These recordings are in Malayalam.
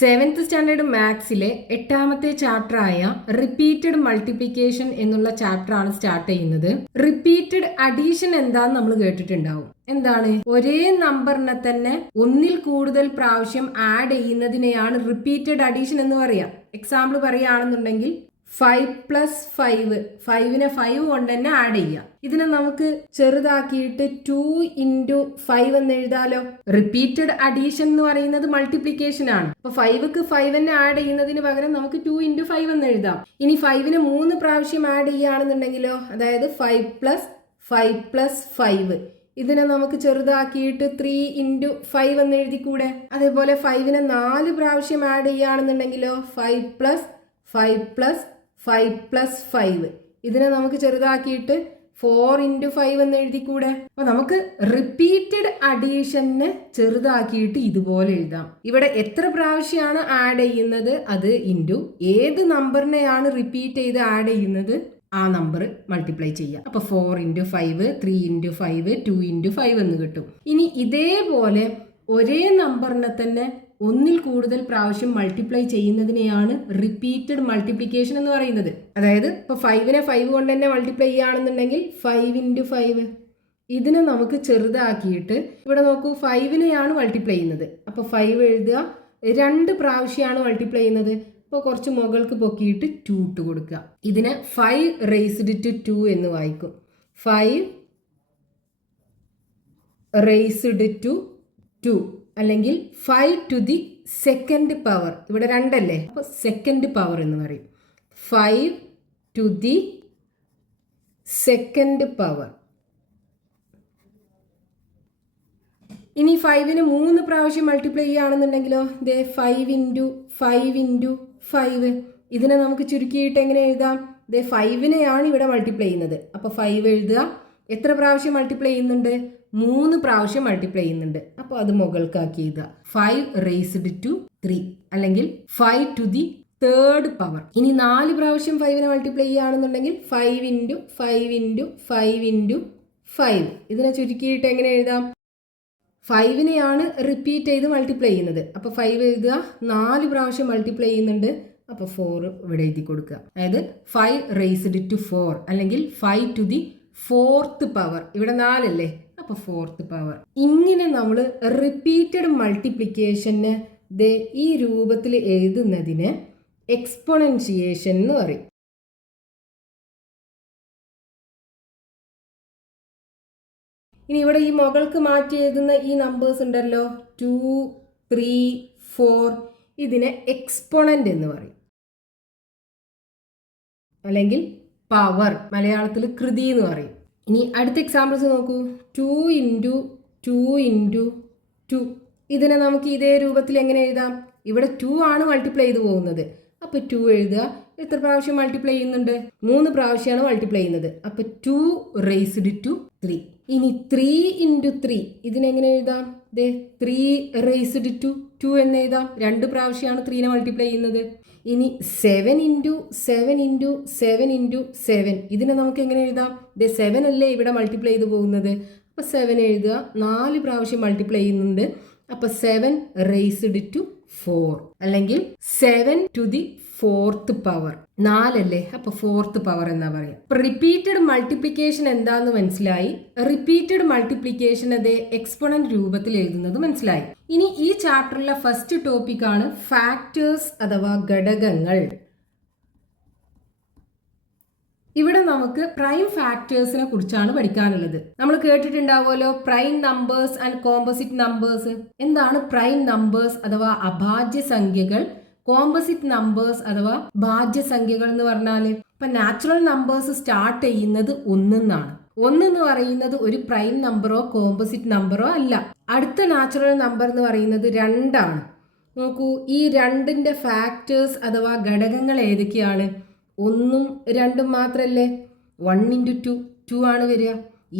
സെവൻത്ത് സ്റ്റാൻഡേർഡ് മാത്സിലെ 8ാമത്തെ ചാപ്റ്ററായ റിപ്പീറ്റഡ് മൾട്ടിപ്ലിക്കേഷൻ എന്നുള്ള ചാപ്റ്ററാണ് സ്റ്റാർട്ട് ചെയ്യുന്നത്. റിപ്പീറ്റഡ് അഡീഷൻ എന്താന്ന് നമ്മൾ കേട്ടിട്ടുണ്ടാവും. എന്താണ്? ഒരേ നമ്പറിനെ തന്നെ ഒന്നിൽ കൂടുതൽ പ്രാവശ്യം ആഡ് ചെയ്യുന്നതിനെയാണ് റിപ്പീറ്റഡ് അഡീഷൻ എന്ന് പറയാം. എക്സാമ്പിൾ പറയുകയാണെന്നുണ്ടെങ്കിൽ 5+5 5നെ 5 കൊണ്ട് തന്നെ ആഡ് ചെയ്യാം. ഇതിനെ നമുക്ക് ചെറുതാക്കിയിട്ട് 2 × 5 എന്ന് എഴുതാലോ. റിപ്പീറ്റഡ് അഡീഷൻ എന്ന് പറയുന്നത് മൾട്ടിപ്ലിക്കേഷൻ ആണ്. അപ്പൊ 5ക്ക് 5 തന്നെ ആഡ് ചെയ്യുന്നതിന് പകരം നമുക്ക് 2 × 5 എന്ന് എഴുതാം. ഇനി 5നെ 3 പ്രാവശ്യം ആഡ് ചെയ്യുകയാണെന്നുണ്ടെങ്കിലോ, അതായത് 5+5+5 ഇതിനെ നമുക്ക് ചെറുതാക്കിയിട്ട് 3 × 5 എന്ന് എഴുതിക്കൂടെ. അതേപോലെ 5നെ 4 പ്രാവശ്യം ആഡ് ചെയ്യുകയാണെന്നുണ്ടെങ്കിലോ 5+5+5 ഇതിനെ നമുക്ക് ചെറുതാക്കിയിട്ട് 4 × 5 എന്ന് എഴുതിക്കൂടെ. അപ്പൊ നമുക്ക് റിപ്പീറ്റഡ് അഡീഷനെ ചെറുതാക്കിയിട്ട് ഇതുപോലെ എഴുതാം. ഇവിടെ എത്ര പ്രാവശ്യമാണ് ആഡ് ചെയ്യുന്നത് അത് ഇൻറ്റു ഏത് നമ്പറിനെയാണ് റിപ്പീറ്റ് ചെയ്ത് ആഡ് ചെയ്യുന്നത് ആ നമ്പർ മൾട്ടിപ്ലൈ ചെയ്യാം. അപ്പൊ 4 × 5 3 × 5 2 × 5 എന്ന് കിട്ടും. ഇനി ഇതേപോലെ ഒരേ നമ്പറിനെ തന്നെ ഒന്നിൽ കൂടുതൽ പ്രാവശ്യം മൾട്ടിപ്ലൈ ചെയ്യുന്നതിനെയാണ് റിപ്പീറ്റഡ് മൾട്ടിപ്ലിക്കേഷൻ എന്ന് പറയുന്നത്. അതായത് ഇപ്പോൾ 5നെ 5 കൊണ്ട് തന്നെ മൾട്ടിപ്ലൈ ചെയ്യുകയാണെന്നുണ്ടെങ്കിൽ 5 × 5 ഇതിനെ നമുക്ക് ചെറുതാക്കിയിട്ട് ഇവിടെ നോക്കൂ, 5നെയാണ് മൾട്ടിപ്ലൈ ചെയ്യുന്നത്. അപ്പോൾ 5 എഴുതുക. 2 പ്രാവശ്യമാണ് മൾട്ടിപ്ലൈ ചെയ്യുന്നത്. അപ്പോൾ കുറച്ച് മുകൾക്ക് പൊക്കിയിട്ട് 2 ഇട്ട് കൊടുക്കുക. ഇതിനെ 5^2 എന്ന് വായിക്കും. 5^2 അല്ലെങ്കിൽ 5^2 ഇവിടെ 2 അല്ലേ, അപ്പോൾ സെക്കൻഡ് പവർ എന്ന് പറയും. 5^2. ഇനി 5നെ 3 പ്രാവശ്യം മൾട്ടിപ്ലൈ ചെയ്യുകയാണെന്നുണ്ടെങ്കിലോ, 5 × 5 ഇതിനെ നമുക്ക് ചുരുക്കിയിട്ട് എങ്ങനെ എഴുതാം? 5നെയാണ് ഇവിടെ മൾട്ടിപ്ലൈ ചെയ്യുന്നത്. അപ്പോൾ 5 എഴുതുക. എത്ര പ്രാവശ്യം മൾട്ടിപ്ലൈ ചെയ്യുന്നുണ്ട്? 3 പ്രാവശ്യം മൾട്ടിപ്ലൈ ചെയ്യുന്നുണ്ട്. അപ്പോൾ അത് മുകൾക്കാക്കി എഴുതുക. 5^3 അല്ലെങ്കിൽ 5^3. ഇനി 4 പ്രാവശ്യം 5നെ മൾട്ടിപ്ലൈ ചെയ്യുകയാണെന്നുണ്ടെങ്കിൽ 5 × 5 × 5 × 5 ഇതിനെ ചുരുക്കിയിട്ട് എങ്ങനെ എഴുതാം? 5നെയാണ് റിപ്പീറ്റ് ചെയ്ത് മൾട്ടിപ്ലൈ ചെയ്യുന്നത്. അപ്പോൾ 5 എഴുതുക. 4 പ്രാവശ്യം മൾട്ടിപ്ലൈ ചെയ്യുന്നുണ്ട്. അപ്പോൾ 4 ഇവിടെ എഴുതി കൊടുക്കുക. അതായത് 5^4 അല്ലെങ്കിൽ 5^4 ഇവിടെ 4 അല്ലേ, അപ്പോൾ 4. ഇങ്ങനെ നമ്മൾ റിപ്പീറ്റഡ് മൾട്ടിപ്ലിക്കേഷന് ഈ രൂപത്തിൽ എഴുതുന്നതിന് എക്സ്പോണൻഷിയേഷൻ എന്ന് പറയും. ഇനി ഇവിടെ ഈ മുകൾക്ക് മാറ്റി എഴുതുന്ന ഈ നമ്പേഴ്സ് ഉണ്ടല്ലോ, 2 3 4 ഇതിനെ എക്സ്പോണന്റ് എന്ന് പറയും, അല്ലെങ്കിൽ പവർ, മലയാളത്തിൽ കൃതി എന്ന് പറയും. ഇനി അടുത്ത എക്സാമ്പിൾസ് നോക്കൂ. 2 × 2 × 2 ഇതിനെ നമുക്ക് ഇതേ രൂപത്തിൽ എങ്ങനെ എഴുതാം? ഇവിടെ 2 ആണ് മൾട്ടിപ്ലൈ ചെയ്ത് പോകുന്നത്. അപ്പോൾ 2 എഴുതുക. എത്ര പ്രാവശ്യം മൾട്ടിപ്ലൈ ചെയ്യുന്നുണ്ട്? 3 പ്രാവശ്യമാണ് മൾട്ടിപ്ലൈ ചെയ്യുന്നത്. അപ്പോൾ 2^3. ഇനി 3 × 3 ഇതിനെങ്ങനെ എഴുതാം? 3^2 എന്ന് എഴുതാം. 2 പ്രാവശ്യമാണ് 3നെ മൾട്ടിപ്ലൈ ചെയ്യുന്നത്. ഇനി 7 × 7 × 7 × 7 ഇതിനെ നമുക്ക് എങ്ങനെ എഴുതാം? 7 അല്ലേ ഇവിടെ മൾട്ടിപ്ലൈ ചെയ്ത് പോകുന്നത്. അപ്പോൾ 7 എഴുതുക. 4 പ്രാവശ്യം മൾട്ടിപ്ലൈ ചെയ്യുന്നുണ്ട്. അപ്പോൾ 7^4 അല്ലെങ്കിൽ 7^4 4 അല്ലേ, അപ്പോൾ 4 എന്നാ പറയാം. റിപ്പീറ്റഡ് മൾട്ടിപ്ലിക്കേഷൻ എന്താന്ന് മനസ്സിലായി. റിപ്പീറ്റഡ് മൾട്ടിപ്ലിക്കേഷൻ അതേ എക്സ്പോണന്റ് രൂപത്തിൽ എഴുതുന്നത് മനസ്സിലായി. ഇനി ഈ ചാപ്റ്ററിലെ ഫസ്റ്റ് ടോപ്പിക് ആണ് ഫാക്ടേഴ്സ് അഥവാ ഘടകങ്ങൾ. ഇവിടെ നമുക്ക് പ്രൈം ഫാക്ടേഴ്സിനെ കുറിച്ചാണ് പഠിക്കാനുള്ളത്. നമ്മൾ കേട്ടിട്ടുണ്ടാവുമല്ലോ prime numbers and composite numbers. എന്താണ് പ്രൈം നമ്പേഴ്സ് അഥവാ അഭാജ്യ സംഖ്യകൾ, കോമ്പോസിറ്റ് നമ്പേഴ്സ് അഥവാ ഭാജ്യസംഖ്യകൾ എന്ന് പറഞ്ഞാൽ? ഇപ്പൊ നാച്ചുറൽ നമ്പേഴ്സ് സ്റ്റാർട്ട് ചെയ്യുന്നത് 1 എന്നാണ്. 1 എന്ന് പറയുന്നത് ഒരു പ്രൈം നമ്പറോ കോമ്പോസിറ്റ് നമ്പറോ അല്ല. അടുത്ത നാച്ചുറൽ നമ്പർ എന്ന് പറയുന്നത് 2 ആണ്. നോക്കൂ, ഈ 2ന്റെ ഫാക്ടേഴ്സ് അഥവാ ഘടകങ്ങൾ ഏതൊക്കെയാണ്? 1ഉം 2ഉം മാത്രല്ലേ. 1 × 2 ആണ് വരിക.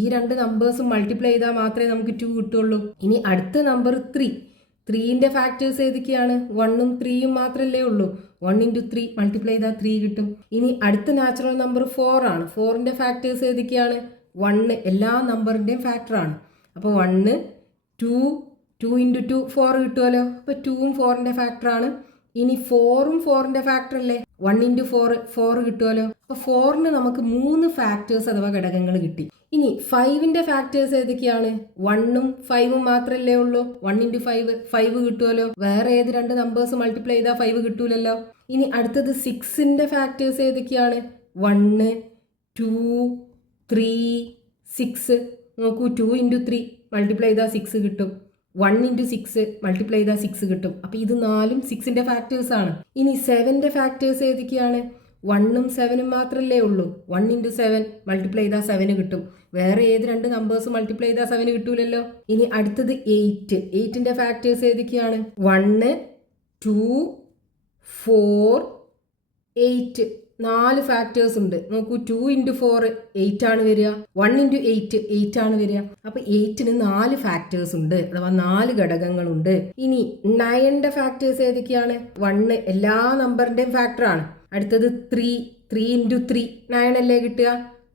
ഈ 2 നമ്പേഴ്സും മൾട്ടിപ്ലൈ ചെയ്താൽ മാത്രമേ നമുക്ക് 2 കിട്ടുള്ളൂ. ഇനി അടുത്ത നമ്പർ 3ന്റെ ഫാക്ടേഴ്സ് ഏതൊക്കെയാണ്? 1ഉം 3ഉം മാത്രമല്ലേ ഉള്ളൂ. 1 × 3 മൾട്ടിപ്ലൈ ചെയ്താൽ 3 കിട്ടും. ഇനി അടുത്ത നാച്ചുറൽ നമ്പർ 4 ആണ്. 4ന്റെ ഫാക്ടേഴ്സ് ഏതൊക്കെയാണ്? 1 എല്ലാ നമ്പറിൻ്റെയും ഫാക്ടറാണ്. അപ്പോൾ 1 2 2 ഇൻറ്റു 2 4 കിട്ടുമല്ലോ. അപ്പോൾ 2ഉം 4ൻ്റെ ഫാക്ടറാണ്. ഇനി 4ഉം 4ൻ്റെ ഫാക്ടർ അല്ലേ, 1 ഇൻറ്റു 4 4 കിട്ടുമല്ലോ. അപ്പോൾ 4ന് നമുക്ക് 3 ഫാക്ടേഴ്സ് അഥവാ ഘടകങ്ങൾ കിട്ടി. ഇനി 5ൻ്റെ ഫാക്ടേഴ്സ് ഏതൊക്കെയാണ്? 1ഉം 5ഉം മാത്രമല്ലേ ഉള്ളൂ. 1 ഇൻറ്റു 5 കിട്ടുമല്ലോ. വേറെ ഏത് രണ്ട് നമ്പേഴ്സ് മൾട്ടിപ്ലൈ ചെയ്താൽ 5 കിട്ടൂലല്ലോ. ഇനി അടുത്തത് 6ൻ്റെ ഫാക്ടേഴ്സ് ഏതൊക്കെയാണ്? 1 2 3 6. നോക്കൂ, 2 ഇൻറ്റു 3 മൾട്ടിപ്ലൈ ചെയ്താൽ 6 കിട്ടും. 1 ഇൻറ്റു 6 മൾട്ടിപ്ലൈ ചെയ്താൽ 6 കിട്ടും. അപ്പോൾ ഇത് 4ഉം 6ൻ്റെ ഫാക്ടേഴ്സ് ആണ്. ഇനി 7ൻ്റെ ഫാക്ടേഴ്സ് ഏതൊക്കെയാണ്? 1ഉം 7ഉം മാത്രമല്ലേ ഉള്ളൂ. 1 ഇൻറ്റു 7 മൾട്ടിപ്ലൈ ചെയ്താൽ 7 കിട്ടും. വേറെ ഏത് രണ്ട് നമ്പേഴ്സ് മൾട്ടിപ്ലൈ ചെയ്താൽ 7 കിട്ടൂലല്ലോ. ഇനി അടുത്തത് 8ൻ്റെ ഫാക്ടേഴ്സ് ഏതൊക്കെയാണ്? 1 2 4 8. 4 ഫാക്ടേഴ്സ് ഉണ്ട്. നോക്കൂ, 2 ഇൻറ്റു 4 8 ആണ് വരിക. 1 ഇൻറ്റു 8 ആണ് വരിക. അപ്പോൾ 8ന് 4 ഫാക്ടേഴ്സ് ഉണ്ട്, അഥവാ 4 ഘടകങ്ങളുണ്ട്. ഇനി 9ൻ്റെ ഫാക്ടേഴ്സ് ഏതൊക്കെയാണ്? 1 എല്ലാ നമ്പറിൻ്റെയും ഫാക്ടറാണ്. അടുത്തത് 3 ഇൻറ്റു 3 9 അല്ലേ കിട്ടുക.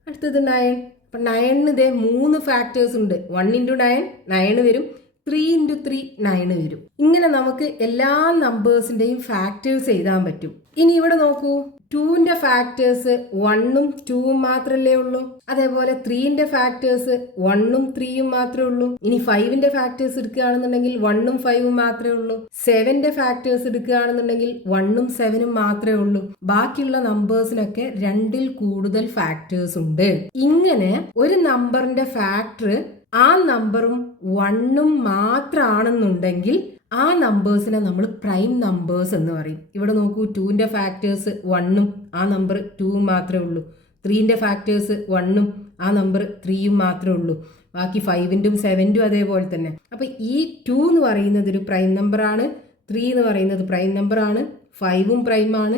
അടുത്തത് 9. അപ്പം 9ന് ഇതേ 3 ഫാക്ടേഴ്സ് ഉണ്ട്. 1 ഇൻറ്റു 9 വരും. 3 ഇൻറ്റു 3 9 വരും. ഇങ്ങനെ നമുക്ക് എല്ലാ നമ്പേഴ്സിൻ്റെയും ഫാക്ടേഴ്സ് എഴുതാൻ പറ്റും. ഇനി ഇവിടെ നോക്കൂ, 2ൻ്റെ ഫാക്ടേഴ്സ് 1ഉം 2ഉം മാത്രമല്ലേ ഉള്ളൂ. അതേപോലെ 3ൻ്റെ ഫാക്ടേഴ്സ് 1ഉം 3ഉം മാത്രമേ ഉള്ളൂ. ഇനി 5ൻ്റെ ഫാക്ടേഴ്സ് എടുക്കുകയാണെന്നുണ്ടെങ്കിൽ 1ഉം 5ഉം മാത്രമേ ഉള്ളൂ. 7ൻ്റെ ഫാക്ടേഴ്സ് എടുക്കുകയാണെന്നുണ്ടെങ്കിൽ 1ഉം 7ഉം മാത്രമേ ഉള്ളൂ. ബാക്കിയുള്ള നമ്പേഴ്സിനൊക്കെ 2ൽ കൂടുതൽ ഫാക്ടേഴ്സ് ഉണ്ട്. ഇങ്ങനെ ഒരു നമ്പറിന്റെ ഫാക്ടർ ആ നമ്പറും 1ഉം മാത്രമാണെന്നുണ്ടെങ്കിൽ ആ നമ്പേഴ്സിനെ നമ്മൾ പ്രൈം നമ്പേഴ്സ് എന്ന് പറയും. ഇവിടെ നോക്കൂ, 2ൻ്റെ ഫാക്ടേഴ്സ് 1ഉം ആ നമ്പർ 2ഉം മാത്രമേ ഉള്ളൂ. 3ൻ്റെ ഫാക്ടേഴ്സ് 1ഉം ആ നമ്പർ 3ഉം മാത്രമേ ഉള്ളൂ. ബാക്കി 5ൻ്റെയും 7ൻ്റെയും അതേപോലെ തന്നെ. അപ്പോൾ ഈ 2 എന്ന് പറയുന്നത് ഒരു പ്രൈം നമ്പറാണ്, 3 എന്ന് പറയുന്നത് പ്രൈം നമ്പറാണ്, 5ഉം പ്രൈമാണ്,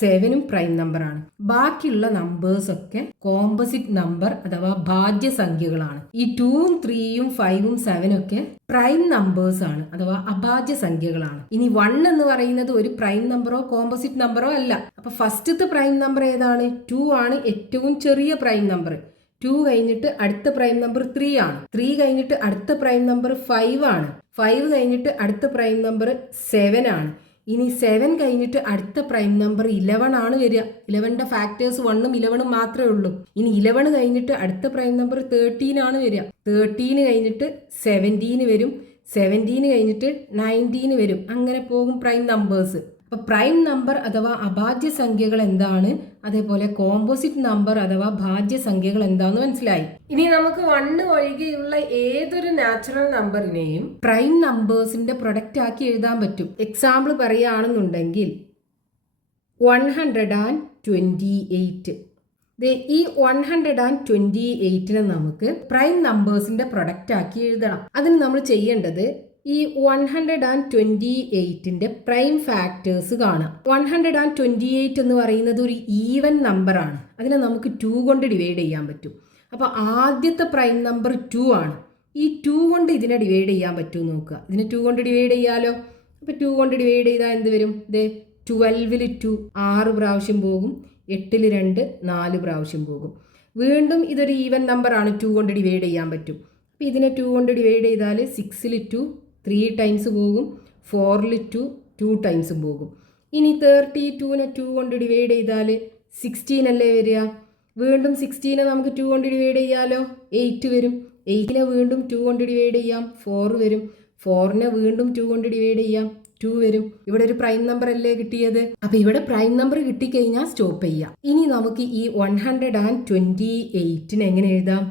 7ഉം പ്രൈം നമ്പറാണ്. ബാക്കിയുള്ള നമ്പേഴ്സൊക്കെ കോമ്പോസിറ്റ് നമ്പർ അഥവാ ഭാജ്യസംഖ്യകളാണ്. ഈ 2ഉം 3ഉം 5ഉം 7ഉം ഒക്കെ പ്രൈം നമ്പേഴ്സ് ആണ്, അഥവാ അഭാജ്യ സംഖ്യകളാണ്. ഇനി 1 എന്ന് പറയുന്നത് ഒരു പ്രൈം നമ്പറോ കോമ്പോസിറ്റ് നമ്പറോ അല്ല. അപ്പൊ ഫസ്റ്റത്തെ പ്രൈം നമ്പർ ഏതാണ്? 2 ആണ് ഏറ്റവും ചെറിയ പ്രൈം നമ്പർ. 2 കഴിഞ്ഞിട്ട് അടുത്ത പ്രൈം നമ്പർ 3 ആണ്. 3 കഴിഞ്ഞിട്ട് അടുത്ത പ്രൈം നമ്പർ 5 ആണ്. 5 കഴിഞ്ഞിട്ട് അടുത്ത പ്രൈം നമ്പർ 7 ആണ്. ഇനി 7 കഴിഞ്ഞിട്ട് അടുത്ത പ്രൈം നമ്പർ 11 ആണ് വരിക. 11ന്റെ ഫാക്ടേഴ്സ് 1ഉം 11ഉം മാത്രമേ ഉള്ളൂ. ഇനി 11 കഴിഞ്ഞിട്ട് അടുത്ത പ്രൈം നമ്പർ 13 ആണ് വരിക. 13 കഴിഞ്ഞിട്ട് 17 വരും. 17 കഴിഞ്ഞിട്ട് 19 വരും. അങ്ങനെ പോകും പ്രൈം നമ്പേഴ്സ്. അപ്പൊ പ്രൈം നമ്പർ അഥവാ അഭാജ്യ സംഖ്യകൾ എന്താണ്, അതേപോലെ കോമ്പോസിറ്റ് നമ്പർ അഥവാ ഭാജ്യ സംഖ്യകൾ എന്താന്ന് മനസ്സിലായി. ഇനി നമുക്ക് 1 ഒഴികെയുള്ള ഏതൊരു നാച്ചുറൽ നമ്പറിനെയും പ്രൈം നമ്പേഴ്സിന്റെ പ്രൊഡക്റ്റ് ആക്കി എഴുതാൻ പറ്റും. എക്സാമ്പിൾ പറയുകയാണെന്നുണ്ടെങ്കിൽ 128. ഈ 128നെ നമുക്ക് പ്രൈം നമ്പേഴ്സിന്റെ പ്രൊഡക്റ്റ് ആക്കി എഴുതണം. അതിന് നമ്മൾ ചെയ്യേണ്ടത് ഈ 128ന്റെ പ്രൈം ഫാക്ടേഴ്സ് കാണാം. 128 എന്ന് പറയുന്നത് ഒരു ഈവൻ നമ്പറാണ്. അതിനെ നമുക്ക് 2 കൊണ്ട് ഡിവൈഡ് ചെയ്യാൻ പറ്റും. അപ്പോൾ ആദ്യത്തെ പ്രൈം നമ്പർ 2 ആണ്. ഈ 2 കൊണ്ട് ഇതിനെ ഡിവൈഡ് ചെയ്യാൻ പറ്റുമോ നോക്കുക. ഇതിനെ 2 കൊണ്ട് ഡിവൈഡ് ചെയ്യാലോ. അപ്പോൾ 2 കൊണ്ട് ഡിവൈഡ് ചെയ്താൽ എന്ത് വരും? 12ൽ 2 6 പ്രാവശ്യം പോകും. 8ൽ 2 4 പ്രാവശ്യം പോകും. വീണ്ടും ഇതൊരു ഈവൻ നമ്പറാണ്, 2 കൊണ്ട് ഡിവൈഡ് ചെയ്യാൻ പറ്റും. അപ്പോൾ ഇതിനെ 2 കൊണ്ട് ഡിവൈഡ് ചെയ്താൽ 6ൽ 2 3 ടൈംസ് പോകും. 4ൽ 2 ടൈംസും പോകും. ഇനി 32നെ 2 കൊണ്ട് ഡിവൈഡ് ചെയ്താൽ 16 അല്ലേ വരിക. വീണ്ടും 16നെ നമുക്ക് 2 കൊണ്ട് ഡിവൈഡ് ചെയ്യാലോ. 8 വരും. 8നെ വീണ്ടും 2 കൊണ്ട് ഡിവൈഡ് ചെയ്യാം. 4 വരും. 4നെ വീണ്ടും 2 കൊണ്ട് ഡിവൈഡ് ചെയ്യാം. 2 വരും. ഇവിടെ ഒരു പ്രൈം നമ്പർ അല്ലേ കിട്ടിയത്. അപ്പൊ ഇവിടെ പ്രൈം നമ്പർ കിട്ടിക്കഴിഞ്ഞാൽ സ്റ്റോപ്പ് ചെയ്യാം. ഇനി നമുക്ക് ഈ 128നെ എങ്ങനെ എഴുതാം?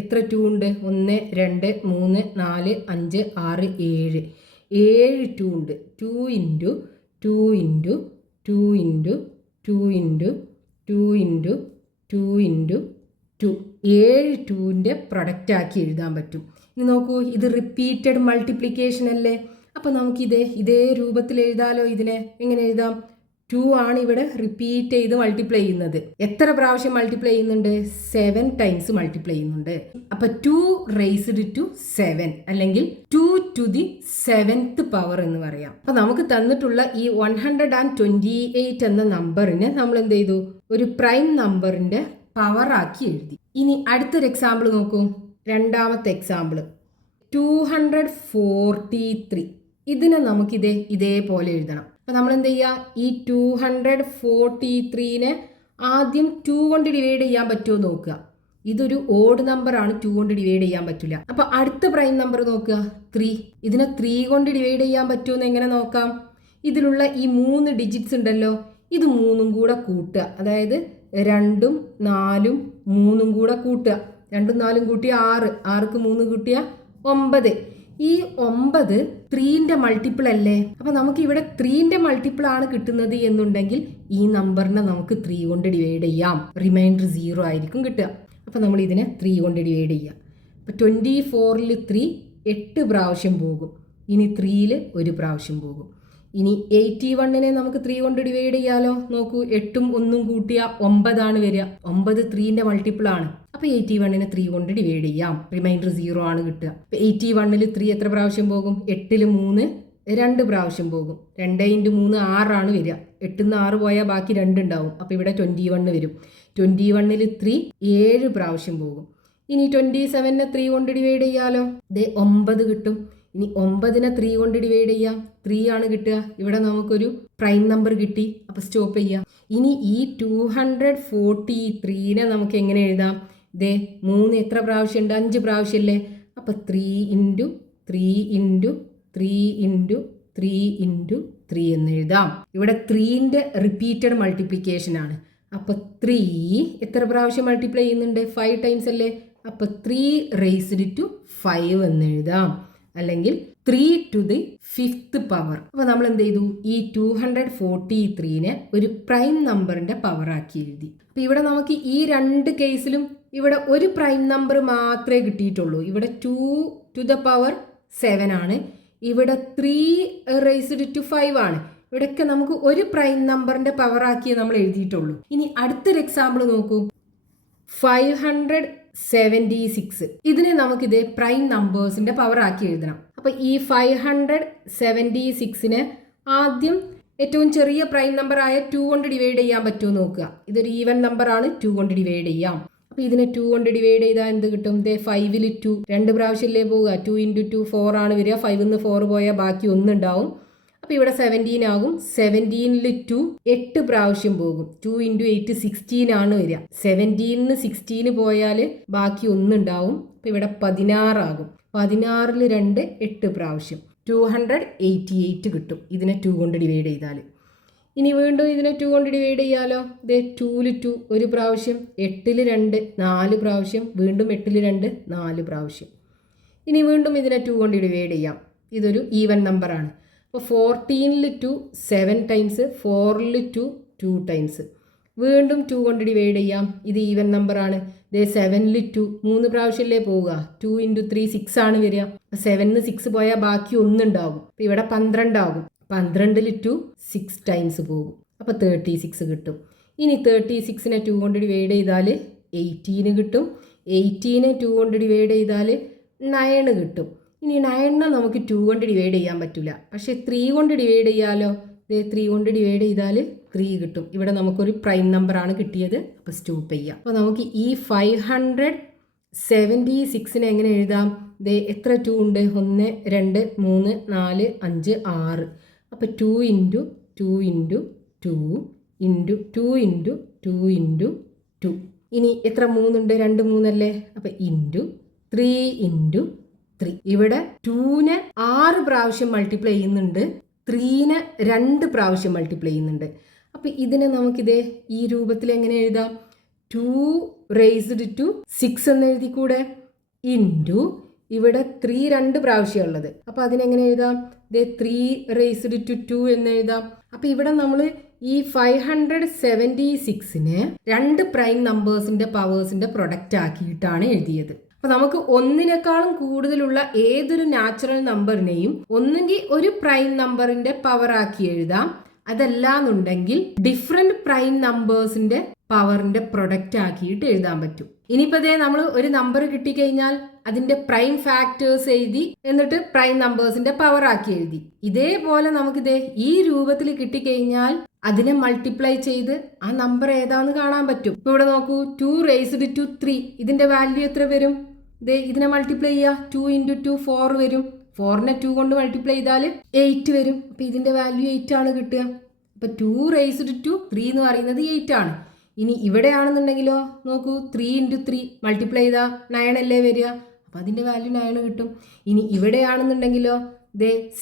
എത്ര 2 ഉണ്ട്? 1 2 3 4 5 6 7 2 ഉണ്ട്. 2 into 2 into 2 into 2 into 2 into 2 into 2 7 2ന്റെ പ്രൊഡക്റ്റ് ആക്കി എഴുതാൻ പറ്റും. ഇനി നോക്കൂ, ഇത് റിപ്പീറ്റഡ് മൾട്ടിപ്ലിക്കേഷൻ അല്ലേ. അപ്പം നമുക്കിതേ ഇതേ രൂപത്തിൽ എഴുതാലോ. ഇതിനെ എങ്ങനെ എഴുതാം? 2 ആണ് ഇവിടെ റിപ്പീറ്റ് ചെയ്ത് മൾട്ടിപ്ലൈ ചെയ്യുന്നത്. എത്ര പ്രാവശ്യം മൾട്ടിപ്ലൈ ചെയ്യുന്നുണ്ട്? 7 ടൈംസ് മൾട്ടിപ്ലൈ ചെയ്യുന്നുണ്ട്. അപ്പൊ 2 റേസ്ഡ് ടു 7 അല്ലെങ്കിൽ 2 ടു ദി 7th പവർ എന്ന് പറയാം. അപ്പൊ നമുക്ക് തന്നിട്ടുള്ള ഈ 128 എന്ന നമ്പറിനെ നമ്മൾ എന്ത് ചെയ്തു? ഒരു പ്രൈം നമ്പറിന്റെ പവർ ആക്കി എഴുതി. ഇനി അടുത്തൊരു എക്സാമ്പിൾ നോക്കൂ. രണ്ടാമത്തെ എക്സാമ്പിൾ 243. ഇതിനെ നമുക്കിതേ ഇതേപോലെ എഴുതണം. അപ്പം നമ്മൾ എന്ത് ചെയ്യുക, ഈ 243നെ ആദ്യം 2 കൊണ്ട് ഡിവൈഡ് ചെയ്യാൻ പറ്റുമോ നോക്കുക. ഇതൊരു ഓഡ് നമ്പറാണ്, 2 കൊണ്ട് ഡിവൈഡ് ചെയ്യാൻ പറ്റില്ല. അപ്പം അടുത്ത പ്രൈം നമ്പർ നോക്കുക 3. ഇതിനെ 3 കൊണ്ട് ഡിവൈഡ് ചെയ്യാൻ പറ്റുമെന്ന് എങ്ങനെ നോക്കാം? ഇതിലുള്ള ഈ 3 ഡിജിറ്റ്സ് ഉണ്ടല്ലോ, ഇത് 3ഉം കൂടെ കൂട്ടുക. അതായത് 2ഉം 4ഉം 3ഉം കൂടെ കൂട്ടുക. 2ഉം 4ഉം കൂട്ടിയ 6, 6ക്ക് 3 കൂട്ടിയ 9. ഈ 9 3ന്റെ മൾട്ടിപ്പിൾ അല്ലേ? അപ്പം നമുക്ക് ഇവിടെ 3ന്റെ മൾട്ടിപ്പിൾ ആണ് കിട്ടുന്നത് എന്നുണ്ടെങ്കിൽ ഈ നമ്പറിനെ നമുക്ക് 3 കൊണ്ട് ഡിവൈഡ് ചെയ്യാം. റിമൈൻഡർ 0 ആയിരിക്കും കിട്ടുക. അപ്പം നമ്മൾ ഇതിനെ 3 കൊണ്ട് ഡിവൈഡ് ചെയ്യാം. അപ്പം 24ൽ 3 8 പ്രാവശ്യം പോകും. ഇനി 3ൽ 1 പ്രാവശ്യം പോകും. ഇനി 81നെ നമുക്ക് 3 കൊണ്ട് ഡിവൈഡ് ചെയ്യാലോ. നോക്കൂ, 8ഉം 1ഉം കൂട്ടിയ 9 ആണ് വരിക. 9 3ന്റെ മൾട്ടിപ്പിൾ ആണ്. അപ്പൊ 81നെ 3 കൊണ്ട് ഡിവൈഡ് ചെയ്യാം. റിമൈൻഡർ 0 ആണ് കിട്ടുക. 81ൽ 3 എത്ര പ്രാവശ്യം പോകും? 8ൽ 3 2 പ്രാവശ്യം പോകും. 2 × 3 6 ആണ് വരിക. 8ന്ന് 6 പോയാൽ ബാക്കി 2 ഉണ്ടാവും. അപ്പൊ ഇവിടെ 21 വരും. 21ൽ 3 7 പ്രാവശ്യം പോകും. ഇനി 27നെ 3 കൊണ്ട് ഡിവൈഡ് ചെയ്യാലോ. 9 കിട്ടും. ഇനി 9നെ 3 കൊണ്ട് ഡിവൈഡ് ചെയ്യാം. 3 ആണ് കിട്ടുക. ഇവിടെ നമുക്കൊരു പ്രൈം നമ്പർ കിട്ടി. അപ്പോൾ സ്റ്റോപ്പ് ചെയ്യാം. ഇനി ഈ 243നെ നമുക്ക് എങ്ങനെ എഴുതാം? 3 എത്ര പ്രാവശ്യം ഉണ്ട്? 5 പ്രാവശ്യമല്ലേ? അപ്പോൾ 3 × 3 × 3 × 3 × 3 എന്ന് എഴുതാം. ഇവിടെ 3ന്റെ റിപ്പീറ്റഡ് മൾട്ടിപ്ലിക്കേഷൻ ആണ്. അപ്പോൾ 3 എത്ര പ്രാവശ്യം മൾട്ടിപ്ലൈ ചെയ്യുന്നുണ്ട്? 5 ടൈംസ് അല്ലേ? അപ്പോൾ 3 റേസ്ഡ് ടു 5 എന്ന് എഴുതാം. അല്ലെങ്കിൽ 3 to the 5th പവർ. അപ്പോൾ നമ്മൾ എന്ത് ചെയ്തു? ഈ 243നെ ഒരു പ്രൈം നമ്പറിന്റെ പവർ ആക്കി എഴുതി. അപ്പോൾ ഇവിടെ നമുക്ക് ഈ 2 കേസിലും ഇവിടെ ഒരു പ്രൈം നമ്പർ മാത്രമേ കിട്ടിയിട്ടുള്ളൂ. ഇവിടെ 2 to the power 7 ആണ്. ഇവിടെ 3 റേസ്ഡ് ടു 5 ആണ്. ഇവിടെയൊക്കെ നമുക്ക് ഒരു പ്രൈം നമ്പറിന്റെ പവർ ആക്കിയേ നമ്മൾ എഴുതിയിട്ടുള്ളൂ. ഇനി അടുത്തൊരു എക്സാമ്പിൾ നോക്കൂ. 576. ഇതിനെ നമുക്കിത് പ്രൈം നമ്പേഴ്സിന്റെ പവർ ആക്കി എഴുതണം. അപ്പൊ ഈ 576നെ ആദ്യം ഏറ്റവും ചെറിയ പ്രൈം നമ്പർ ആയ 2 കൊണ്ട് ഡിവൈഡ് ചെയ്യാൻ പറ്റുമോ നോക്കുക. ഇതൊരു ഈവൻ നമ്പർ ആണ്, 2 കൊണ്ട് ഡിവൈഡ് ചെയ്യാം. അപ്പൊ ഇതിനെ 2 കൊണ്ട് ഡിവൈഡ് ചെയ്താൽ എന്ത് കിട്ടും? 5ൽ 2 2 പ്രാവശ്യമല്ലേ പോവുക. 2 × 2 4 ആണ് വരിക. 5ന്ന് 4 പോയാൽ ബാക്കി 1 ഉണ്ടാവും. അപ്പോൾ ഇവിടെ 17 ആകും. 17ൽ 2 8 പ്രാവശ്യം പോകും. 2 × 8 16 ആണ് വരിക. 17ന്ന് 16 പോയാൽ ബാക്കി 1 ഉണ്ടാവും. അപ്പോൾ ഇവിടെ 16 ആകും. 16ൽ 2 8 പ്രാവശ്യം 288 കിട്ടും. ഇതിനെ 2 കൊണ്ട് ഡിവൈഡ് ചെയ്താൽ. ഇനി വീണ്ടും ഇതിനെ 2 കൊണ്ട് ഡിവൈഡ് ചെയ്യാലോ. 2ൽ 2 1 പ്രാവശ്യം, 8ൽ 2 4 പ്രാവശ്യം, വീണ്ടും 8ൽ 2 4 പ്രാവശ്യം. ഇനി വീണ്ടും ഇതിനെ 2 കൊണ്ട് ഡിവൈഡ് ചെയ്യാം. ഇതൊരു ഈവൻ നമ്പറാണ്. അപ്പോൾ 14ൽ 2 7 ടൈംസ്, 4ൽ 2 2 ടൈംസ്. വീണ്ടും 2 കൊണ്ട് ഡിവൈഡ് ചെയ്യാം. ഇത് ഈവൻ നമ്പറാണ്. 7ൽ 2 3 പ്രാവശ്യമല്ലേ പോവുക. 2 × 3 6 ആണ് വരിക. 7ന്ന് 6 പോയാൽ ബാക്കി 1 ഉണ്ടാകും. അപ്പോൾ ഇവിടെ 12 ആകും. 12ൽ 2 6 ടൈംസ് പോകും. അപ്പോൾ 36 കിട്ടും. ഇനി 36നെ 2 കൊണ്ട് ഡിവൈഡ് ചെയ്താൽ 18 കിട്ടും. 18നെ 2 കൊണ്ട് ഡിവൈഡ് ചെയ്താൽ 9 കിട്ടും. ഇനി 9നെ നമുക്ക് 2 കൊണ്ട് ഡിവൈഡ് ചെയ്യാൻ പറ്റില്ല. പക്ഷേ 3 കൊണ്ട് ഡിവൈഡ് ചെയ്യാലോ. 3 കൊണ്ട് ഡിവൈഡ് ചെയ്താൽ 3 കിട്ടും. ഇവിടെ നമുക്കൊരു പ്രൈം നമ്പറാണ് കിട്ടിയത്. അപ്പോൾ സ്റ്റോപ്പ് ചെയ്യാം. അപ്പോൾ നമുക്ക് ഈ 576നെ എങ്ങനെ എഴുതാം? എത്ര 2 ഉണ്ട്? 1 2 3 4 5 6. അപ്പോൾ 2 × 2 × 2 × 2 × 2 × 2. ഇനി എത്ര 3 ഉണ്ട്? 2 3 അല്ലേ? അപ്പോൾ × 3 × 3. ഇവിടെ 2നെ 6 പ്രാവശ്യം മൾട്ടിപ്ലൈ ചെയ്യുന്നുണ്ട്. 3നെ 2 പ്രാവശ്യം മൾട്ടിപ്ലൈ ചെയ്യുന്നുണ്ട്. അപ്പോൾ ഇതിനെ നമുക്കിതേ ഈ രൂപത്തിൽ എങ്ങനെ എഴുതാം? 2 റേസ്ഡ് ടു 6 എന്ന് എഴുതിക്കൂടെ? ഇൻറ്റു ഇവിടെ 3 2 പ്രാവശ്യം ഉള്ളത്. അപ്പോൾ അതിനെങ്ങനെ എഴുതാം? 3 റേസ്ഡ് ടു 2 എന്ന് എഴുതാം. അപ്പോൾ ഇവിടെ നമ്മൾ ഈ 576നെ 2 പ്രൈം നമ്പേഴ്സിന്റെ പവേഴ്സിന്റെ പ്രൊഡക്റ്റ് ആക്കിയിട്ടാണ് എഴുതിയത്. അപ്പോൾ നമുക്ക് ഒന്നിനേക്കാളും കൂടുതലുള്ള ഏതൊരു നാച്ചുറൽ നമ്പറിനെയും ഒന്നുകിൽ ഒരു പ്രൈം നമ്പറിന്റെ പവർ ആക്കി എഴുതാം. അതല്ലാന്നുണ്ടെങ്കിൽ ഡിഫറെന്റ് പ്രൈം നമ്പേഴ്സിന്റെ പവറിന്റെ പ്രൊഡക്റ്റ് ആക്കിയിട്ട് എഴുതാൻ പറ്റും. ഇനിയിപ്പോൾ നമ്മൾ ഒരു നമ്പർ കിട്ടിക്കഴിഞ്ഞാൽ അതിന്റെ പ്രൈം ഫാക്ടേഴ്സ് എഴുതി എന്നിട്ട് പ്രൈം നമ്പേഴ്സിന്റെ പവർ ആക്കി എഴുതി. ഇതേപോലെ നമുക്കിതേ ഈ രൂപത്തിൽ കിട്ടിക്കഴിഞ്ഞാൽ അതിനെ മൾട്ടിപ്ലൈ ചെയ്ത് ആ നമ്പർ ഏതാന്ന് കാണാൻ പറ്റും. ഇപ്പൊ ഇവിടെ നോക്കൂ, 2 റേസ്ഡ് ടു 3. ഇതിന്റെ വാല്യൂ എത്ര വരും? ഇതിനെ മൾട്ടിപ്ലൈ ചെയ്യുക. 2 × 2 4 വരും. 4നെ 2 കൊണ്ട് മൾട്ടിപ്ലൈ ചെയ്താൽ 8 വരും. അപ്പോൾ ഇതിൻ്റെ വാല്യൂ 8 ആണ് കിട്ടുക. അപ്പോൾ 2 raised to 3 എന്ന് പറയുന്നത് 8 ആണ്. ഇനി ഇവിടെയാണെന്നുണ്ടെങ്കിലോ നോക്കൂ, 3 × 3 മൾട്ടിപ്ലൈ ചെയ്താൽ 9 അല്ലേ വരിക. അപ്പോൾ അതിൻ്റെ വാല്യൂ 9 കിട്ടും. ഇനി ഇവിടെയാണെന്നുണ്ടെങ്കിലോ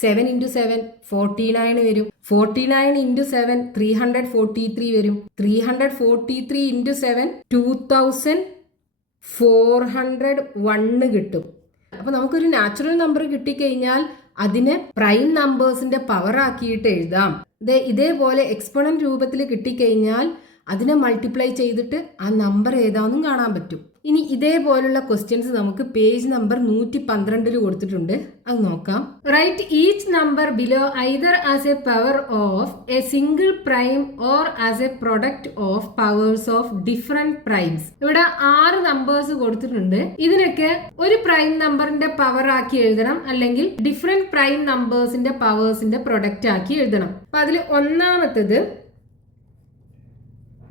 7 × 7 49 വരും. 49 × 7 343 വരും. 343 × 7 2401 കിട്ടും. അപ്പോൾ നമുക്കൊരു നാച്ചുറൽ നമ്പർ കിട്ടിക്കഴിഞ്ഞാൽ അതിനെ പ്രൈം നമ്പേഴ്സിന്റെ പവർ ആക്കിയിട്ട് എഴുതാം. ഇതേപോലെ എക്സ്പോണന്റ് രൂപത്തിൽ കിട്ടിക്കഴിഞ്ഞാൽ അതിനെ മൾട്ടിപ്ലൈ ചെയ്തിട്ട് ആ നമ്പർ ഏതാണെന്നും കാണാൻ പറ്റും. ഇനി ഇതേപോലുള്ള ക്വസ്റ്റ്യൻസ് നമുക്ക് പേജ് നമ്പർ 112 കൊടുത്തിട്ടുണ്ട്. അത് നോക്കാം. Write each number below either as a power of a single prime or as a product of powers of different primes. ഇവിടെ 6 നമ്പേഴ്സ് കൊടുത്തിട്ടുണ്ട്. ഇതിനൊക്കെ ഒരു പ്രൈം നമ്പറിന്റെ പവർ ആക്കി എഴുതണം, അല്ലെങ്കിൽ ഡിഫറെന്റ് പ്രൈം നമ്പേഴ്സിന്റെ പവേഴ്സിന്റെ പ്രൊഡക്റ്റ് ആക്കി എഴുതണം. അപ്പൊ അതിൽ ഒന്നാമത്തത്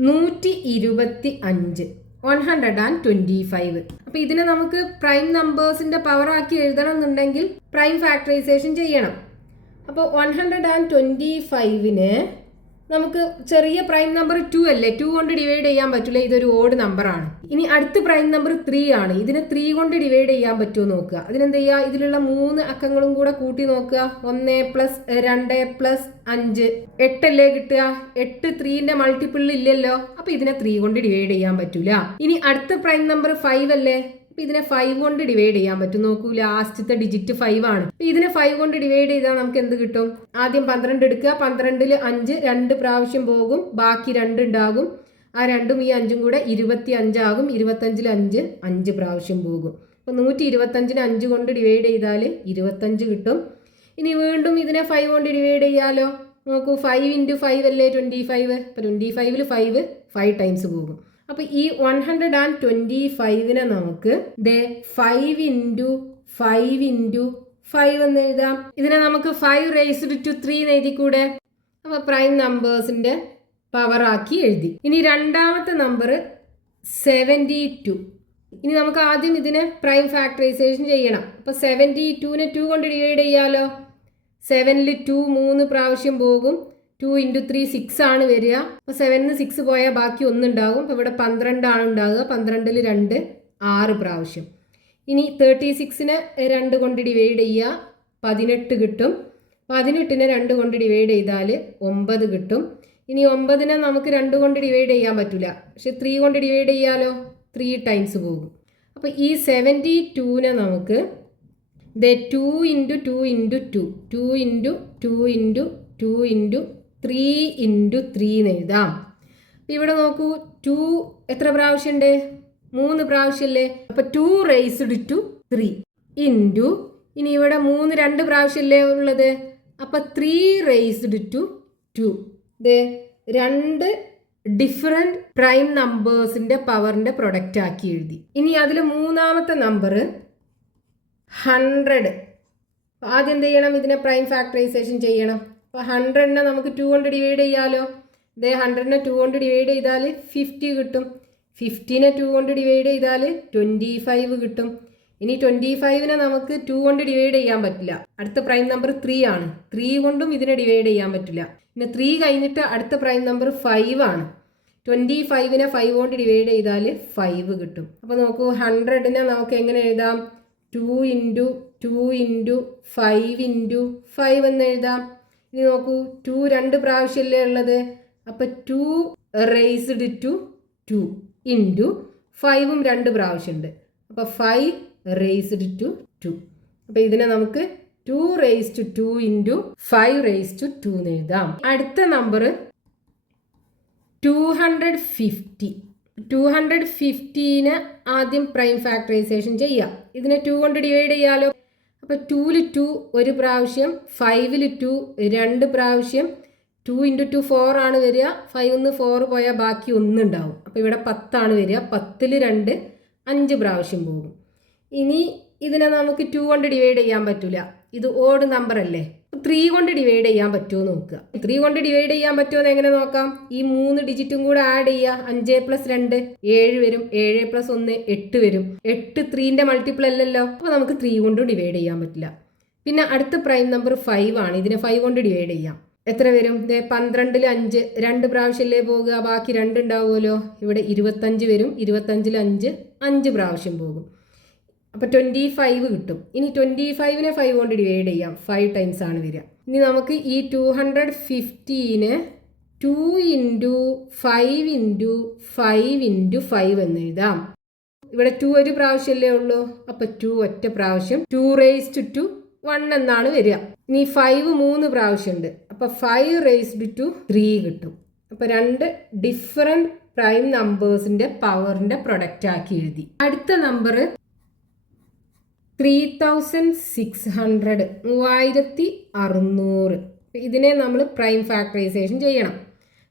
125, 125. അപ്പൊ ഇതിനെ നമുക്ക് പ്രൈം നമ്പേഴ്സിന്റെ പവർ ആക്കി എഴുതണം എന്നുണ്ടെങ്കിൽ പ്രൈം ഫാക്ടറൈസേഷൻ ചെയ്യണം. അപ്പോൾ 125നെ നമുക്ക് ചെറിയ പ്രൈം നമ്പർ 2 അല്ലേ, 2 കൊണ്ട് ഡിവൈഡ് ചെയ്യാൻ പറ്റില്ല, ഇതൊരു ഓഡ് നമ്പർ ആണ്. ഇനി അടുത്ത പ്രൈം നമ്പർ 3 ആണ്. ഇതിനെ 3 കൊണ്ട് ഡിവൈഡ് ചെയ്യാൻ പറ്റുമോ നോക്കുക. അതിനെന്ത് ചെയ്യുക, ഇതിലുള്ള 3 അക്കങ്ങളും കൂടെ കൂട്ടി നോക്കുക. 1 + 2 + 5 8 അല്ലേ കിട്ടുക. 8 3ന്റെ മൾട്ടിപ്പിൾ ഇല്ലല്ലോ. അപ്പൊ ഇതിനെ 3 കൊണ്ട് ഡിവൈഡ് ചെയ്യാൻ പറ്റൂല. ഇനി അടുത്ത പ്രൈം നമ്പർ 5 അല്ലേ. ഇതിനെ 5 കൊണ്ട് ഡിവൈഡ് ചെയ്യാൻ പറ്റും. നോക്കൂ, ലാസ്റ്റത്തെ ഡിജിറ്റ് 5 ആണ്. ഇതിനെ 5 കൊണ്ട് ഡിവൈഡ് ചെയ്താൽ നമുക്ക് എന്ത് കിട്ടും? ആദ്യം 12 എടുക്കുക. 12ൽ 5 2 പ്രാവശ്യം പോകും, ബാക്കി 2 ഉണ്ടാകും. ആ 2ഉം ഈ 5ഉം കൂടെ 25 ആകും. 25ൽ 5 5 പ്രാവശ്യം പോകും. അപ്പോൾ 125നെ 5 കൊണ്ട് ഡിവൈഡ് ചെയ്താൽ 25 കിട്ടും. ഇനി വീണ്ടും ഇതിനെ 5 കൊണ്ട് ഡിവൈഡ് ചെയ്യാലോ. നോക്കൂ, 5 × 5 അല്ലേ 25. അപ്പോൾ 25ൽ 5 ടൈംസ് പോകും. അപ്പൊ ഈ 125നെ നമുക്ക് 5 × 5 × 5 എന്ന് എഴുതാം. ഇതിനെ നമുക്ക് 5 raised to 3 എന്ന് എഴുതിക്കൂടെ. അപ്പൊ പ്രൈം നമ്പേഴ്സിന്റെ പവർ ആക്കി എഴുതി. ഇനി രണ്ടാമത്തെ നമ്പർ 72. ഇനി നമുക്ക് ആദ്യം ഇതിനെ പ്രൈം ഫാക്ടറൈസേഷൻ ചെയ്യണം. അപ്പൊ 72നെ 2 കൊണ്ട് ഡിവൈഡ് ചെയ്യാലോ. 7ൽ 2 3 പ്രാവശ്യം പോകും. 2 × 3 6 ആണ് വരിക. അപ്പോൾ 7ന് 6 പോയാൽ ബാക്കി 1 ഉണ്ടാകും. അപ്പോൾ ഇവിടെ 12 ആണ് ഉണ്ടാകുക. 12ൽ 2 6 പ്രാവശ്യം. ഇനി 36നെ 2 കൊണ്ട് ഡിവൈഡ് ചെയ്യുക, 18 കിട്ടും. 18നെ 2 കൊണ്ട് ഡിവൈഡ് ചെയ്താൽ 9 കിട്ടും. ഇനി 9നെ നമുക്ക് 2 കൊണ്ട് ഡിവൈഡ് ചെയ്യാൻ പറ്റില്ല, പക്ഷെ 3 കൊണ്ട് ഡിവൈഡ് ചെയ്യാലോ. 3 ടൈംസ് പോകും. അപ്പോൾ ഈ 72നെ നമുക്ക് 2 × 2 × 2 2 × 2 × 2 × 3 × 3 എന്ന് എഴുതാം. ഇവിടെ നോക്കൂ, 2 എത്ര പ്രാവശ്യമുണ്ട്? 3 പ്രാവശ്യമല്ലേ. അപ്പൊ 2 raised to 3 ഇൻറ്റു, ഇനി ഇവിടെ 3 2 പ്രാവശ്യമല്ലേ ഉള്ളത്. അപ്പൊ 3 raised to 2. 2 ഡിഫറെന്റ് പ്രൈം നമ്പേഴ്സിന്റെ പവറിന്റെ പ്രൊഡക്റ്റ് ആക്കി എഴുതി. ഇനി അതിൽ മൂന്നാമത്തെ നമ്പർ 100. ആദ്യം എന്ത് ചെയ്യണം? ഇതിനെ പ്രൈം ഫാക്ടറൈസേഷൻ ചെയ്യണം. അപ്പോൾ 100നെ നമുക്ക് 2 കൊണ്ട് ഡിവൈഡ് ചെയ്യാലോ. 100നെ 2 കൊണ്ട് ഡിവൈഡ് ചെയ്താൽ 50 കിട്ടും. 50നെ 2 കൊണ്ട് ഡിവൈഡ് ചെയ്താൽ 25 കിട്ടും. ഇനി 25നെ നമുക്ക് 2 കൊണ്ട് ഡിവൈഡ് ചെയ്യാൻ പറ്റില്ല. അടുത്ത പ്രൈം നമ്പർ 3 ആണ്. 3 കൊണ്ടും ഇതിനെ ഡിവൈഡ് ചെയ്യാൻ പറ്റില്ല. പിന്നെ 3 കഴിഞ്ഞിട്ട് അടുത്ത പ്രൈം നമ്പർ 5 ആണ്. 25നെ 5 കൊണ്ട് ഡിവൈഡ് ചെയ്താൽ 5 കിട്ടും. അപ്പോൾ നോക്കൂ, 100നെ നമുക്ക് എങ്ങനെ എഴുതാം? 2 × 2 × 5 × 5 എന്ന് എഴുതാം. ഇനി നോക്കൂ, 2 2 പ്രാവശ്യമല്ലേ ഉള്ളത്. അപ്പം 2 raised to 2 ഇൻറ്റു 5ഉം 2 പ്രാവശ്യമുണ്ട്. അപ്പം 5 raised to 2. അപ്പം ഇതിനെ നമുക്ക് 2 raised to 2 into 5 raised to 2 എന്ന് എഴുതാം. അടുത്ത നമ്പർ 250. 250നെ ആദ്യം പ്രൈം ഫാക്ടറൈസേഷൻ ചെയ്യാം. ഇതിനെ 2 കൊണ്ട് ഡിവൈഡ് ചെയ്യാലോ. അപ്പോൾ 2ൽ 2 1 പ്രാവശ്യം, 5ൽ 2 2 പ്രാവശ്യം. 2 × 2 4 ആണ് വരിക. 5ന്ന് 4 പോയാൽ ബാക്കി 1 ഉണ്ടാവും. അപ്പോൾ ഇവിടെ 10 ആണ് വരിക. 10ൽ 2 5 പ്രാവശ്യം പോകും. ഇനി ഇതിനെ നമുക്ക് 2 കൊണ്ട് ഡിവൈഡ് ചെയ്യാൻ പറ്റില്ല. ഇത് ഓഡ് നമ്പർ അല്ലേ, 3 കൊണ്ട് ഡിവൈഡ് ചെയ്യാൻ പറ്റുമോ നോക്കുക. 3 കൊണ്ട് ഡിവൈഡ് ചെയ്യാൻ പറ്റുമോ എന്ന് എങ്ങനെ നോക്കാം? ഈ 3 ഡിജിറ്റും കൂടെ ആഡ് ചെയ്യുക. 5 + 2 7 വരും, 7 + 1 8 വരും. 8 3ന്റെ മൾട്ടിപ്പിൾ അല്ലല്ലോ, അപ്പോൾ നമുക്ക് 3 കൊണ്ട് ഡിവൈഡ് ചെയ്യാൻ പറ്റില്ല. പിന്നെ അടുത്ത പ്രൈം നമ്പർ 5 ആണ്. ഇതിനെ 5 കൊണ്ട് ഡിവൈഡ് ചെയ്യാം. എത്ര വരും? 12ൽ 5 2 പ്രാവശ്യമല്ലേ പോകുക, ബാക്കി 2 ഉണ്ടാവുമല്ലോ. ഇവിടെ 25 വരും, 25ൽ 5 5 പ്രാവശ്യം പോകും. അപ്പോൾ 25 കിട്ടും. ഇനി 25നെ 5 കൊണ്ട് ഡിവൈഡ് ചെയ്യാം. 5 ടൈംസ് ആണ് വരിക. ഇനി നമുക്ക് ഈ 250നെ 2 × 5 × 5 × 5 എന്ന് എഴുതാം. ഇവിടെ 2 ഒരു പ്രാവശ്യമല്ലേ ഉള്ളൂ, അപ്പോൾ 2 ഒറ്റ പ്രാവശ്യം 2 raised to 1 എന്നാണ് വരിക. ഇനി 5 3 പ്രാവശ്യമുണ്ട്, അപ്പോൾ 5 raised to 3 കിട്ടും. അപ്പോൾ 2 ഡിഫറെൻറ്റ് പ്രൈം നമ്പേഴ്സിൻ്റെ പവറിൻ്റെ പ്രൊഡക്റ്റ് ആക്കി എഴുതി. അടുത്ത നമ്പർ 3600, 3600. ഇതിനെ നമ്മൾ പ്രൈം ഫാക്ടറൈസേഷൻ ചെയ്യണം.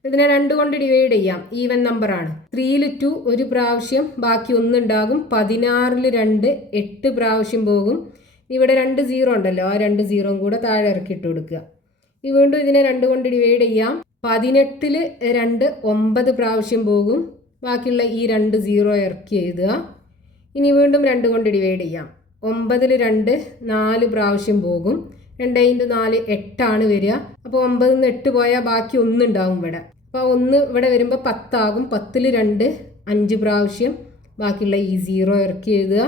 ഇതിനെ 2 കൊണ്ട് ഡിവൈഡ് ചെയ്യാം. ഈവൻ നമ്പറാണ്. 3ൽ 2 ഒരു പ്രാവശ്യം, ബാക്കി 1 ഉണ്ടാകും. 16ൽ 2 8 പ്രാവശ്യം പോകും. ഇവിടെ 2 0 ഉണ്ടല്ലോ, ആ 2 0 കൂടെ താഴെ ഇറക്കിയിട്ട് കൊടുക്കുക. ഈ വീണ്ടും ഇതിനെ 2 കൊണ്ട് ഡിവൈഡ് ചെയ്യാം. 18ൽ 2 9 പ്രാവശ്യം പോകും. ബാക്കിയുള്ള ഈ 2 0 ഇറക്കി എഴുതുക. ഇനി വീണ്ടും 2 കൊണ്ട് ഡിവൈഡ് ചെയ്യാം. 9ൽ 2 4 പ്രാവശ്യം പോകും. 2 × 4 8 ആണ് വരിക. അപ്പോൾ 9ൽ നിന്ന് 8 പോയാൽ ബാക്കി 1 ഉണ്ടാവും ഇവിടെ. അപ്പോൾ 1 ഇവിടെ വരുമ്പോൾ 10 ആകും. 10ൽ 2 5 പ്രാവശ്യം, ബാക്കിയുള്ള ഈ 0 ഇറക്കി എഴുതുക.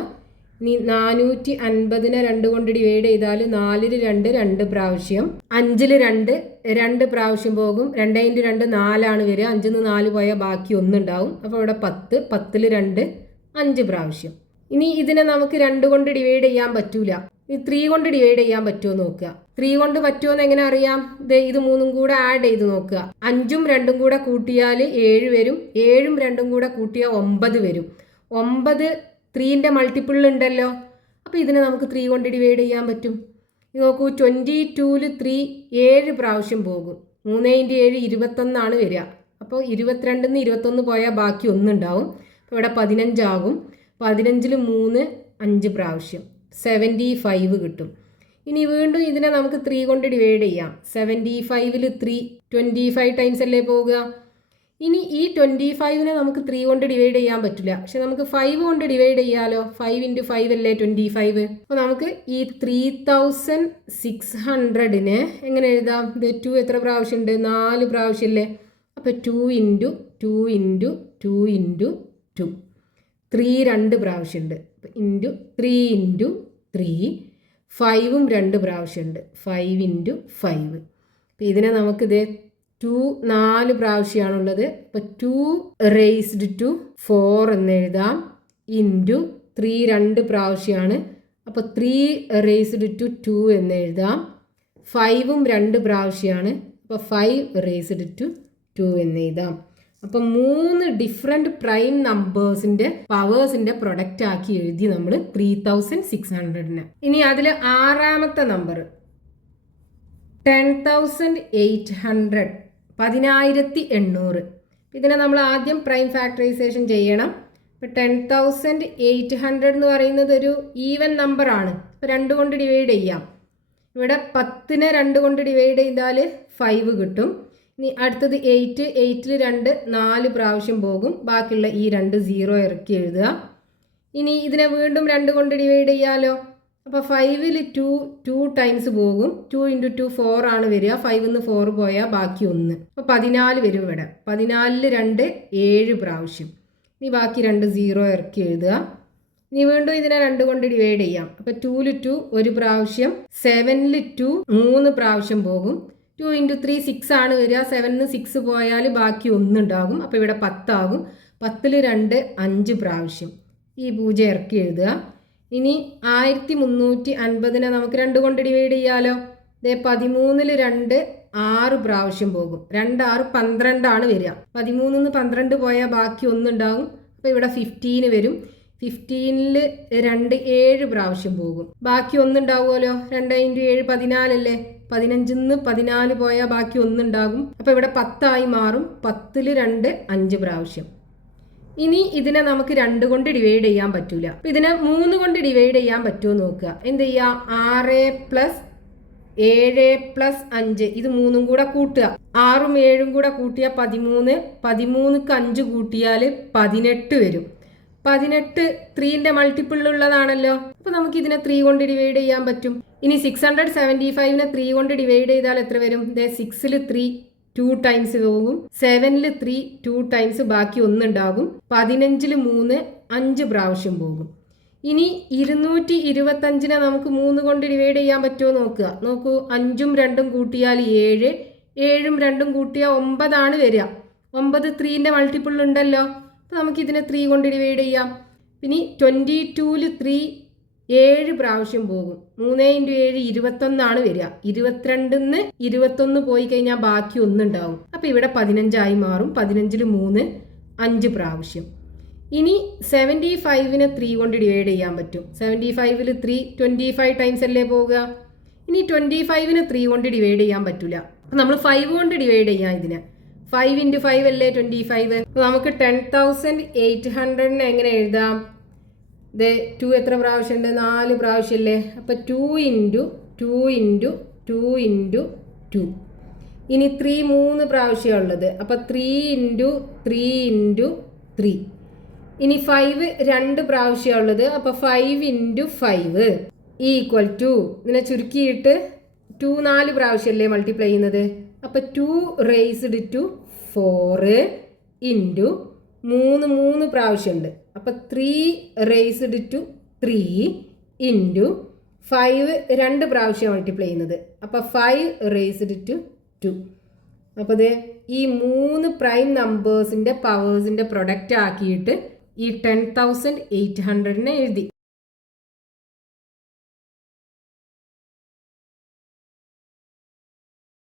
ഇനി 450നെ 2 കൊണ്ട് ഡിവൈഡ് ചെയ്താൽ 4ൽ 2 2 പ്രാവശ്യം, 5ൽ 2 2 പ്രാവശ്യം പോകും. 2 × 2 4 ആണ് വരിക. 5ൽ നിന്ന് 4 പോയാൽ ബാക്കി 1 ഉണ്ടാവും. അപ്പോൾ ഇവിടെ 10, 10ൽ 2 5 പ്രാവശ്യം. ഇനി ഇതിനെ നമുക്ക് 2 കൊണ്ട് ഡിവൈഡ് ചെയ്യാൻ പറ്റൂല. ഈ 3 കൊണ്ട് ഡിവൈഡ് ചെയ്യാൻ പറ്റുമോ നോക്കുക. 3 കൊണ്ട് പറ്റുമോ എന്ന് എങ്ങനെ അറിയാം? ഇത് 3ഉം കൂടെ ആഡ് ചെയ്ത് നോക്കുക. 5ഉം 2ഉം കൂടെ കൂട്ടിയാൽ 7 വരും. 7ഉം 2ഉം കൂടെ കൂട്ടിയാൽ 9 വരും. 9 3ന്റെ മൾട്ടിപ്പിൾ ഉണ്ടല്ലോ, അപ്പോൾ ഇതിനെ നമുക്ക് 3 കൊണ്ട് ഡിവൈഡ് ചെയ്യാൻ പറ്റും. നോക്കൂ, 22ൽ 3 7 പ്രാവശ്യം പോകും. 3 × 7 21 ആണ് വരിക. അപ്പോൾ 22ൽ നിന്ന് 21 പോയാൽ ബാക്കി 1 ഉണ്ടാവും. അപ്പോൾ ഇവിടെ 15 ആകും. 15ൽ 3 5 പ്രാവശ്യം, 75 കിട്ടും. ഇനി വീണ്ടും ഇതിനെ നമുക്ക് 3 കൊണ്ട് ഡിവൈഡ് ചെയ്യാം. 75ൽ 3 25 ടൈംസ് അല്ലേ പോകുക. ഇനി ഈ 25നെ നമുക്ക് 3 കൊണ്ട് ഡിവൈഡ് ചെയ്യാൻ പറ്റില്ല, പക്ഷെ നമുക്ക് 5 കൊണ്ട് ഡിവൈഡ് ചെയ്യാലോ. 5 × 5 അല്ലേ 25. അപ്പോൾ നമുക്ക് ഈ 3600നെ എങ്ങനെ എഴുതാം? 2 എത്ര പ്രാവശ്യം ഉണ്ട്? 4 പ്രാവശ്യമല്ലേ. അപ്പോൾ 2 × 2 × 2 × 2 3 2 പ്രാവശ്യമുണ്ട്. ഇൻറ്റു 3 × 3 5ഉം 2 പ്രാവശ്യമുണ്ട്. 5 × 5. അപ്പോൾ ഇതിനെ നമുക്കിത് 2 4 പ്രാവശ്യമാണുള്ളത്. അപ്പോൾ 2 raised to 4 എന്ന് എഴുതാം. ഇൻറ്റു 3 2 പ്രാവശ്യമാണ്. അപ്പോൾ 3 raised to 2 എന്ന് എഴുതാം. 5ഉം 2 പ്രാവശ്യമാണ്. അപ്പോൾ 5 raised to 2 എന്ന് എഴുതാം. അപ്പം 3 ഡിഫറെൻറ്റ് പ്രൈം നമ്പേഴ്സിൻ്റെ പവേഴ്സിൻ്റെ പ്രൊഡക്റ്റ് ആക്കി എഴുതി നമ്മൾ 3600നെ. ഇനി അതിൽ 6ാമത്തെ നമ്പർ 10800, 10800. ഇതിനെ നമ്മൾ ആദ്യം പ്രൈം ഫാക്ടറൈസേഷൻ ചെയ്യണം. ഇപ്പോൾ 10800 എന്ന് പറയുന്നത് ഒരു ഈവൻ നമ്പറാണ്. ഇപ്പോൾ 2 കൊണ്ട് ഡിവൈഡ് ചെയ്യാം. ഇവിടെ 10നെ 2 കൊണ്ട് ഡിവൈഡ് ചെയ്താൽ 5 കിട്ടും. ഇനി അടുത്തത് 8, 8ൽ 2 4 പ്രാവശ്യം പോകും. ബാക്കിയുള്ള ഈ 2 0 ഇറക്കി എഴുതുക. ഇനി ഇതിനെ വീണ്ടും 2 കൊണ്ട് ഡിവൈഡ് ചെയ്യാലോ. അപ്പോൾ 5ൽ 2 ടൈംസ് പോകും. 2 × 2 4 ആണ് വരിക. 5ൽ നിന്ന് 4 പോയാൽ ബാക്കി 1. അപ്പോൾ 14 വരും ഇവിടെ. 14ൽ 2 7 പ്രാവശ്യം. ഇനി ബാക്കി 2 0 ഇറക്കി എഴുതുക. ഇനി വീണ്ടും ഇതിനെ 2 കൊണ്ട് ഡിവൈഡ് ചെയ്യാം. അപ്പോൾ 2ൽ 2 ഒരു പ്രാവശ്യം, 7ൽ 2 3 പ്രാവശ്യം പോകും. 2 × 3 6 ആണ് വരിക. 7ൽ നിന്ന് 6 പോയാൽ ബാക്കി 1 ഉണ്ടാകും. അപ്പോൾ ഇവിടെ 10 ആകും. 10ൽ 2 5 പ്രാവശ്യം. ഈ 0 ഇറക്കി എഴുതുക. ഇനി 1350നെ നമുക്ക് 2 കൊണ്ട് ഡിവൈഡ് ചെയ്യാലോ. 13ൽ 2 6 പ്രാവശ്യം പോകും. 2 6 12 ആണ് വരിക. 13ൽ നിന്ന് 12 പോയാൽ ബാക്കി 1 ഉണ്ടാകും. അപ്പോൾ ഇവിടെ 15 വരും. 15ൽ 2 7 പ്രാവശ്യം പോകും. ബാക്കി 1 ഉണ്ടാവുമല്ലോ. 2 × 7 14 അല്ലേ. 15ൽ നിന്ന് 14 പോയാൽ ബാക്കി 1 ഉണ്ടാകും. അപ്പോൾ ഇവിടെ 10 ആയി മാറും. 10ൽ 2 5 പ്രാവശ്യം. ഇനി ഇതിനെ നമുക്ക് 2 കൊണ്ട് ഡിവൈഡ് ചെയ്യാൻ പറ്റൂല. അപ്പോൾ ഇതിനെ 3 കൊണ്ട് ഡിവൈഡ് ചെയ്യാൻ പറ്റുമോ നോക്കുക. എന്ത് ചെയ്യുക? 6 + 7 പ്ലസ് 5 ഇത് 3 കൂടെ കൂട്ടുക. 6ഉം 7ഉം കൂടെ കൂട്ടിയാൽ 13. 13ക്ക് 5 കൂട്ടിയാൽ 18 വരും. 18 3ന്റെ മൾട്ടിപ്പിളിലുള്ളതാണല്ലോ. അപ്പൊ നമുക്ക് ഇതിനെ 3 കൊണ്ട് ഡിവൈഡ് ചെയ്യാൻ പറ്റും. ഇനി 675നെ 3 കൊണ്ട് ഡിവൈഡ് ചെയ്താൽ എത്ര വരും? 6ൽ 3 2 ടൈംസ് പോകും. 7ൽ 3 2 ടൈംസ്, ബാക്കി 1 ഉണ്ടാകും. 15ൽ 3 5 പ്രാവശ്യം പോകും. ഇനി 225നെ നമുക്ക് 3 കൊണ്ട് ഡിവൈഡ് ചെയ്യാൻ പറ്റുമോ നോക്കുക. നോക്കൂ, 5ഉം 2ഉം കൂട്ടിയാൽ 7, 7ഉം 2ഉം കൂട്ടിയാൽ 9 ആണ് വരിക. 9 3ന്റെ മൾട്ടിപ്പിൾ ഉണ്ടല്ലോ. അപ്പോൾ നമുക്ക് ഇതിനെ 3 കൊണ്ട് ഡിവൈഡ് ചെയ്യാം. ഇനി 22ൽ 3 7 പ്രാവശ്യം പോകും. 3 × 7 21 ആണ് വരിക. 22ന്ന് 21 പോയി കഴിഞ്ഞാൽ ബാക്കി 1 ഉണ്ടാവും. അപ്പോൾ ഇവിടെ 15 ആയി മാറും. 15ൽ 3 5 പ്രാവശ്യം. ഇനി 75നെ 3 കൊണ്ട് ഡിവൈഡ് ചെയ്യാൻ പറ്റും. 75ൽ 3 25 ടൈംസ് അല്ലേ പോവുക. ഇനി 25നെ 3 കൊണ്ട് ഡിവൈഡ് ചെയ്യാൻ പറ്റില്ല. അപ്പം നമ്മൾ 5 കൊണ്ട് ഡിവൈഡ് ചെയ്യാം ഇതിനെ. 5 × 5 അല്ലേ 25. നമുക്ക് 10,800നെ എങ്ങനെ എഴുതാം? 2 എത്ര പ്രാവശ്യമുണ്ട്? 4 പ്രാവശ്യമല്ലേ. അപ്പം 2 × 2 × 2 × 2. ഇനി 3 3 പ്രാവശ്യമുള്ളത്. അപ്പം 3 × 3 × 3. ഇനി 5 2 പ്രാവശ്യമുള്ളത്. അപ്പോൾ 5 × 5 ഈക്വൽ ടു, ഇതിനെ ചുരുക്കിയിട്ട് 2 4 പ്രാവശ്യമല്ലേ മൾട്ടിപ്ലൈ ചെയ്യുന്നത്. അപ്പോൾ 2 റേസ്ഡ് ടു 4 × 3 3 പ്രാവശ്യമുണ്ട്. അപ്പോൾ 3 റേസ്ഡ് ടു 3 × 5 2 പ്രാവശ്യം മൾട്ടിപ്ലൈ ചെയ്യുന്നത്. അപ്പോൾ 5 റേസ്ഡ് ടു 2. അപ്പോൾ ഈ 3 പ്രൈം നമ്പേഴ്സിൻ്റെ പവേഴ്സിൻ്റെ പ്രൊഡക്റ്റ് ആക്കിയിട്ട് ഈ 10,800നെ എഴുതി.